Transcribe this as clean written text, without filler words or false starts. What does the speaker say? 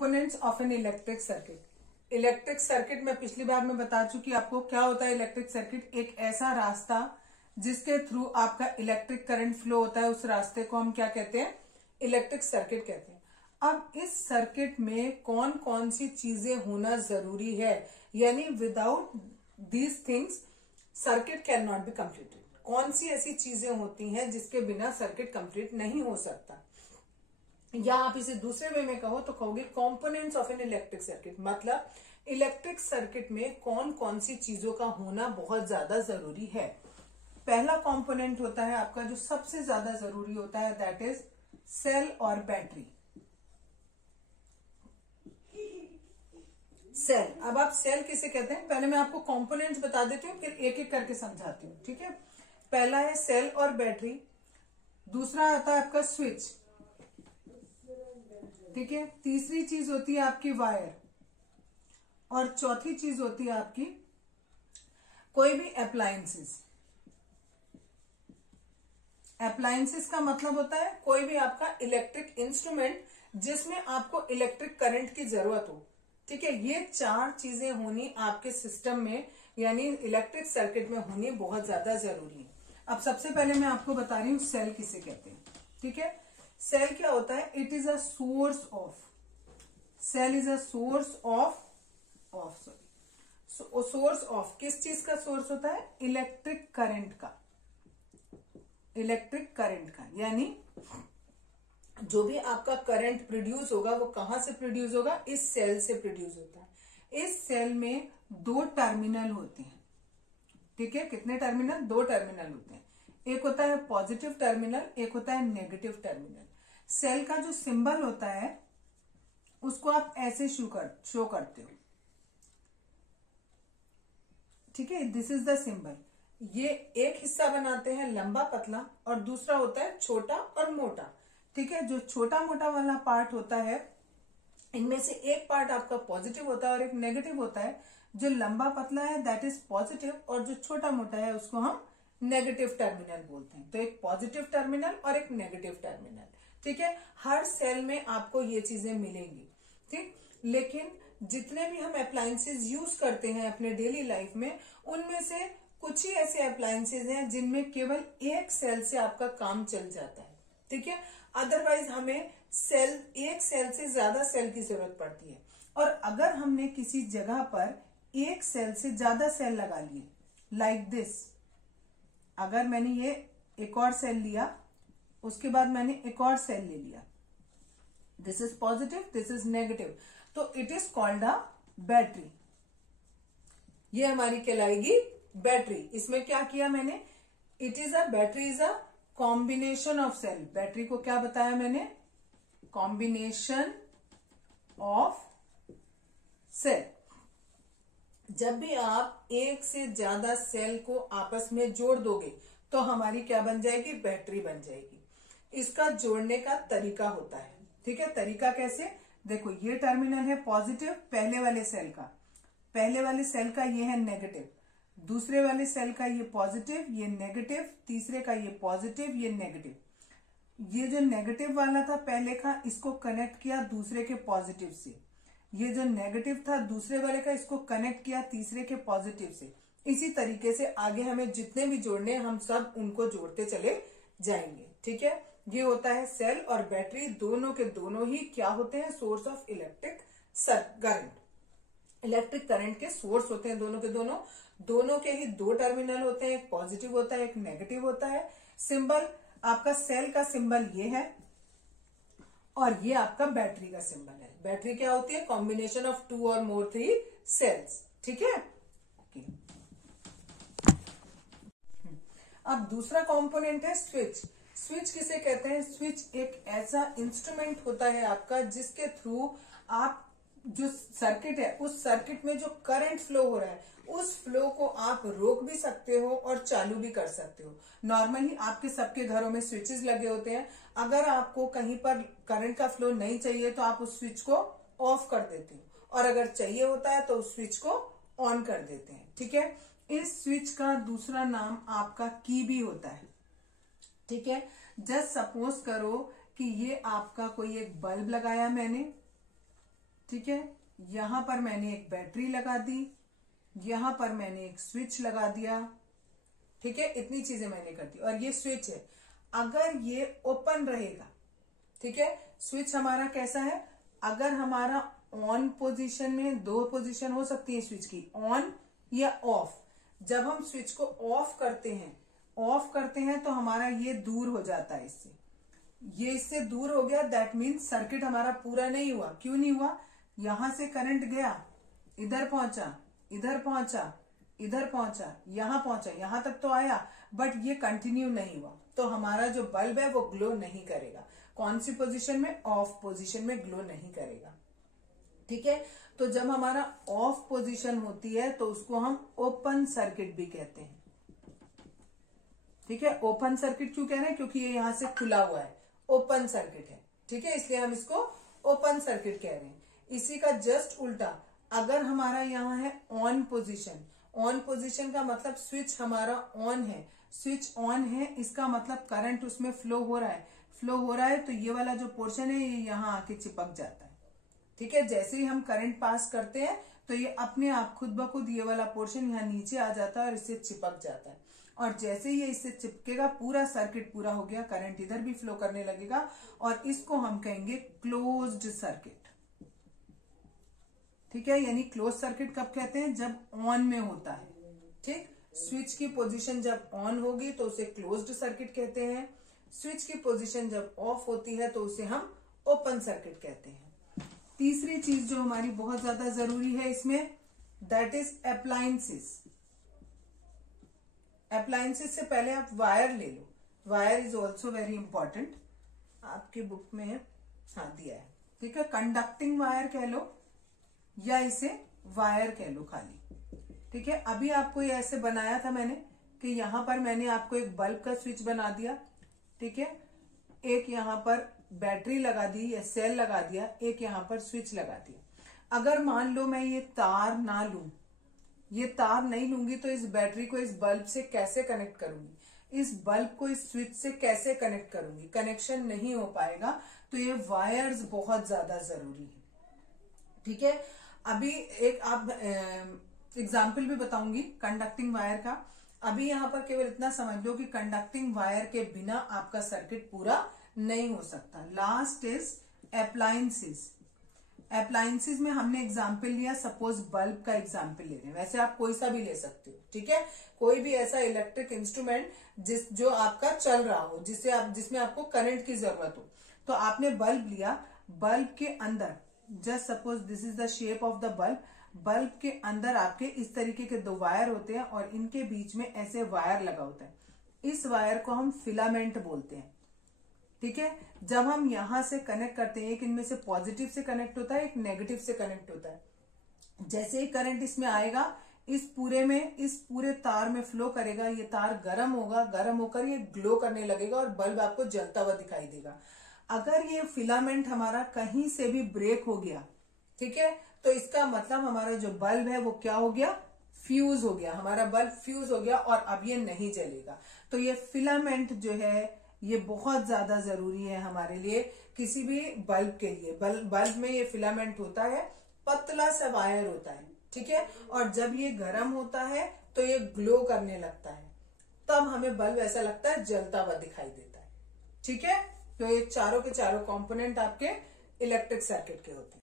Components of an electric circuit. Electric circuit में पिछली बार मैं बता चुकी आपको क्या होता है। इलेक्ट्रिक सर्किट एक ऐसा रास्ता जिसके थ्रू आपका इलेक्ट्रिक करंट फ्लो होता है, उस रास्ते को हम क्या कहते हैं, इलेक्ट्रिक सर्किट कहते हैं। अब इस सर्किट में कौन कौन सी चीजें होना जरूरी है, यानी without these things circuit can not be completed. कौन सी ऐसी चीजें होती हैं जिसके बिना सर्किट कंप्लीट नहीं हो सकता, या आप इसे दूसरे वे में कहो तो कहोगे components of an electric circuit. मतलब इलेक्ट्रिक सर्किट में कौन कौन सी चीजों का होना बहुत ज्यादा जरूरी है। पहला कंपोनेंट होता है आपका जो सबसे ज्यादा जरूरी होता है, दैट इज सेल और बैटरी। सेल, अब आप सेल किसे कहते हैं, पहले मैं आपको कंपोनेंट्स बता देती हूँ, फिर एक एक करके समझाती हूँ, ठीक है। पहला है सेल और बैटरी, दूसरा आता है आपका स्विच, ठीक है। तीसरी चीज होती है आपकी वायर, और चौथी चीज होती है आपकी कोई भी अप्लायंसेस। अप्लायंसेस का मतलब होता है कोई भी आपका इलेक्ट्रिक इंस्ट्रूमेंट जिसमें आपको इलेक्ट्रिक करंट की जरूरत हो, ठीक है। ये चार चीजें होनी आपके सिस्टम में यानी इलेक्ट्रिक सर्किट में होनी बहुत ज्यादा जरूरी है। अब सबसे पहले मैं आपको बता रही हूं सेल किसे कहते हैं, ठीक है। सेल क्या होता है, it is a source of, cell is a source of source of किस चीज का सोर्स होता है, इलेक्ट्रिक करंट का। इलेक्ट्रिक करंट का यानी जो भी आपका करंट प्रोड्यूस होगा वो कहां से प्रोड्यूस होगा, इस सेल से प्रोड्यूस होता है। इस सेल में दो टर्मिनल होते हैं, ठीक है। कितने टर्मिनल, दो टर्मिनल होते हैं। एक होता है पॉजिटिव टर्मिनल, एक होता है नेगेटिव टर्मिनल। सेल का जो सिंबल होता है उसको आप ऐसे शो करते हो, ठीक है। This is the symbol. ये एक हिस्सा बनाते हैं लंबा पतला, और दूसरा होता है छोटा और मोटा, ठीक है। जो छोटा मोटा वाला पार्ट होता है, इनमें से एक पार्ट आपका पॉजिटिव होता है और एक नेगेटिव होता है। जो लंबा पतला है दैट इज पॉजिटिव, और जो छोटा मोटा है उसको हम नेगेटिव टर्मिनल बोलते हैं। तो एक पॉजिटिव टर्मिनल और एक नेगेटिव टर्मिनल, ठीक है। हर सेल में आपको ये चीजें मिलेंगी, ठीक। लेकिन जितने भी हम अप्लायंसेज यूज करते हैं अपने डेली लाइफ में, उनमें से कुछ ही ऐसे अप्लायंसेज हैं जिनमें केवल एक सेल से आपका काम चल जाता है, ठीक है। अदरवाइज हमें एक सेल से ज्यादा सेल की जरूरत पड़ती है। और अगर हमने किसी जगह पर एक सेल से ज्यादा सेल लगा लिए, लाइक दिस, अगर मैंने ये एक और सेल लिया, उसके बाद मैंने एक और सेल ले लिया, this is positive, this is negative, तो it is called a battery. ये हमारी कहलाएगी बैटरी। इसमें क्या किया मैंने, it is a battery is a combination of cell. Battery को क्या बताया मैंने, कॉम्बिनेशन ऑफ सेल। जब भी आप एक से ज्यादा सेल को आपस में जोड़ दोगे तो हमारी क्या बन जाएगी, बैटरी बन जाएगी। इसका जोड़ने का तरीका होता है, ठीक है। तरीका कैसे, देखो ये टर्मिनल है पॉजिटिव पहले वाले सेल का, पहले वाले सेल का ये है नेगेटिव, दूसरे वाले सेल का ये पॉजिटिव, ये नेगेटिव, तीसरे का ये पॉजिटिव, ये नेगेटिव। ये जो नेगेटिव वाला था पहले का, इसको कनेक्ट किया दूसरे के पॉजिटिव से। ये जो नेगेटिव था दूसरे वाले का, इसको कनेक्ट किया तीसरे के पॉजिटिव से। इसी तरीके से आगे हमें जितने भी जोड़ने हैं हम सब उनको जोड़ते चले जाएंगे, ठीक है। ये होता है सेल और बैटरी, दोनों के दोनों ही क्या होते हैं, source of electric current. Electric current के सोर्स होते हैं दोनों के दोनों। दोनों के ही दो टर्मिनल होते हैं, एक पॉजिटिव होता है एक नेगेटिव होता है। सिंबल आपका सेल का सिंबल ये है, और ये आपका बैटरी का सिंबल है। बैटरी क्या होती है, कॉम्बिनेशन ऑफ 2 और मोर 3 सेल्स, ठीक है। ओके, अब दूसरा कंपोनेंट है स्विच। स्विच किसे कहते हैं, स्विच एक ऐसा इंस्ट्रूमेंट होता है आपका जिसके थ्रू आप जो सर्किट है, उस सर्किट में जो करंट फ्लो हो रहा है उस फ्लो को आप रोक भी सकते हो और चालू भी कर सकते हो। नॉर्मली आपके सबके घरों में स्विचेस लगे होते हैं। अगर आपको कहीं पर करंट का फ्लो नहीं चाहिए तो आप उस स्विच को ऑफ कर देते हो, और अगर चाहिए होता है तो उस स्विच को ऑन कर देते हैं, ठीक है। इस स्विच का दूसरा नाम आपका की भी होता है, ठीक है। जस्ट सपोज करो कि ये आपका कोई एक बल्ब लगाया मैंने, ठीक है, यहां पर मैंने एक बैटरी लगा दी, यहां पर मैंने एक स्विच लगा दिया। ठीक है, इतनी चीजें मैंने कर दी और ये स्विच है। अगर ये ओपन रहेगा, ठीक है, स्विच हमारा कैसा है, अगर हमारा ऑन पोजीशन में दो पोजीशन हो सकती है स्विच की, ऑन या ऑफ। जब हम स्विच को ऑफ करते हैं तो हमारा ये दूर हो जाता है इससे, ये इससे दूर हो गया, दैट मीन्स सर्किट हमारा पूरा नहीं हुआ। क्यों नहीं हुआ, यहां से करंट गया, इधर पहुंचा, इधर पहुंचा, इधर पहुंचा, यहां पहुंचा, यहां तक तो आया, बट ये कंटिन्यू नहीं हुआ, तो हमारा जो बल्ब है वो ग्लो नहीं करेगा। कौन सी पोजीशन में, ऑफ पोजीशन में ग्लो नहीं करेगा। ठीक है, तो जब हमारा ऑफ पोजीशन होती है तो उसको हम ओपन सर्किट भी कहते हैं। ठीक है, ओपन सर्किट क्यों कह रहे हैं, क्योंकि ये यहां से खुला हुआ है, ओपन सर्किट है। ठीक है, इसलिए हम इसको ओपन सर्किट कह रहे हैं। इसी का जस्ट उल्टा, अगर हमारा यहाँ है ऑन पोजीशन, ऑन पोजीशन का मतलब स्विच हमारा ऑन है, स्विच ऑन है, इसका मतलब करंट उसमें फ्लो हो रहा है, फ्लो हो रहा है, तो ये वाला जो पोर्शन है ये यहाँ आके चिपक जाता है। ठीक है, जैसे ही हम करंट पास करते हैं तो ये अपने आप खुद ब खुद ये वाला पोर्शन यहाँ नीचे आ जाता है और इससे चिपक जाता है, और जैसे ही ये इससे चिपकेगा पूरा सर्किट पूरा हो गया, करंट इधर भी फ्लो करने लगेगा, और इसको हम कहेंगे क्लोज्ड सर्किट। ठीक है, यानी क्लोज सर्किट कब कहते हैं, जब ऑन में होता है। ठीक, स्विच की पोजीशन जब ऑन होगी तो उसे क्लोज्ड सर्किट कहते हैं, स्विच की पोजीशन जब ऑफ होती है तो उसे हम ओपन सर्किट कहते हैं। तीसरी चीज जो हमारी बहुत ज्यादा जरूरी है इसमें, दैट इज अप्लायंसेस। अप्लायंसेस से पहले आप वायर ले लो, wire is also very important, आपकी बुक में हाँ दिया है। ठीक है, कंडक्टिंग वायर कह लो या इसे वायर कह लो खाली। ठीक है, अभी आपको ये ऐसे बनाया था मैंने कि यहां पर मैंने आपको एक बल्ब का स्विच बना दिया। ठीक है, एक यहां पर बैटरी लगा दी या सेल लगा दिया, एक यहां पर स्विच लगा दिया। अगर मान लो मैं ये तार ना लूं, ये तार नहीं लूंगी, तो इस बैटरी को इस बल्ब से कैसे कनेक्ट करूंगी, इस बल्ब को इस स्विच से कैसे कनेक्ट करूंगी, कनेक्शन नहीं हो पाएगा। तो ये वायर्स बहुत ज्यादा जरूरी है। ठीक है, अभी एक आप एग्जाम्पल भी बताऊंगी कंडक्टिंग वायर का। अभी यहाँ पर केवल इतना समझ लो कि कंडक्टिंग वायर के बिना आपका सर्किट पूरा नहीं हो सकता। Last is appliances. अप्लायंसेस में हमने एग्जाम्पल लिया, सपोज बल्ब का एग्जाम्पल ले रहे हैं, वैसे आप कोई सा भी ले सकते हो। ठीक है, कोई भी ऐसा इलेक्ट्रिक इंस्ट्रूमेंट जो आपका चल रहा हो, जिसमें आपको करंट की जरूरत हो, तो आपने बल्ब लिया, बल्ब के अंदर just suppose this is the shape of the bulb, bulb के अंदर आपके इस तरीके के दो वायर होते हैं और इनके बीच में ऐसे वायर लगा होता है, इस वायर को हम फिलामेंट बोलते हैं। ठीक है, जब हम यहां से कनेक्ट करते हैं, एक इनमें से पॉजिटिव से कनेक्ट होता है, एक नेगेटिव से कनेक्ट होता है। जैसे ही करंट इसमें आएगा, इस पूरे तार में फ्लो करेगा, ये तार गर्म होगा, गर्म होकर ये ग्लो करने लगेगा और बल्ब आपको जलता हुआ दिखाई देगा। अगर ये फिलामेंट हमारा कहीं से भी ब्रेक हो गया, ठीक है, तो इसका मतलब हमारा जो बल्ब है वो क्या हो गया, फ्यूज हो गया, हमारा बल्ब फ्यूज हो गया और अब ये नहीं जलेगा। तो ये फिलामेंट जो है ये बहुत ज्यादा जरूरी है हमारे लिए, किसी भी बल्ब के लिए। बल्ब में ये फिलामेंट होता है, पतला सा वायर होता है। ठीक है, और जब ये गर्म होता है तो ये ग्लो करने लगता है, तब हमें बल्ब ऐसा लगता है जलता हुआ दिखाई देता है। ठीक है, तो ये चारों के चारों कंपोनेंट आपके इलेक्ट्रिक सर्किट के होते हैं।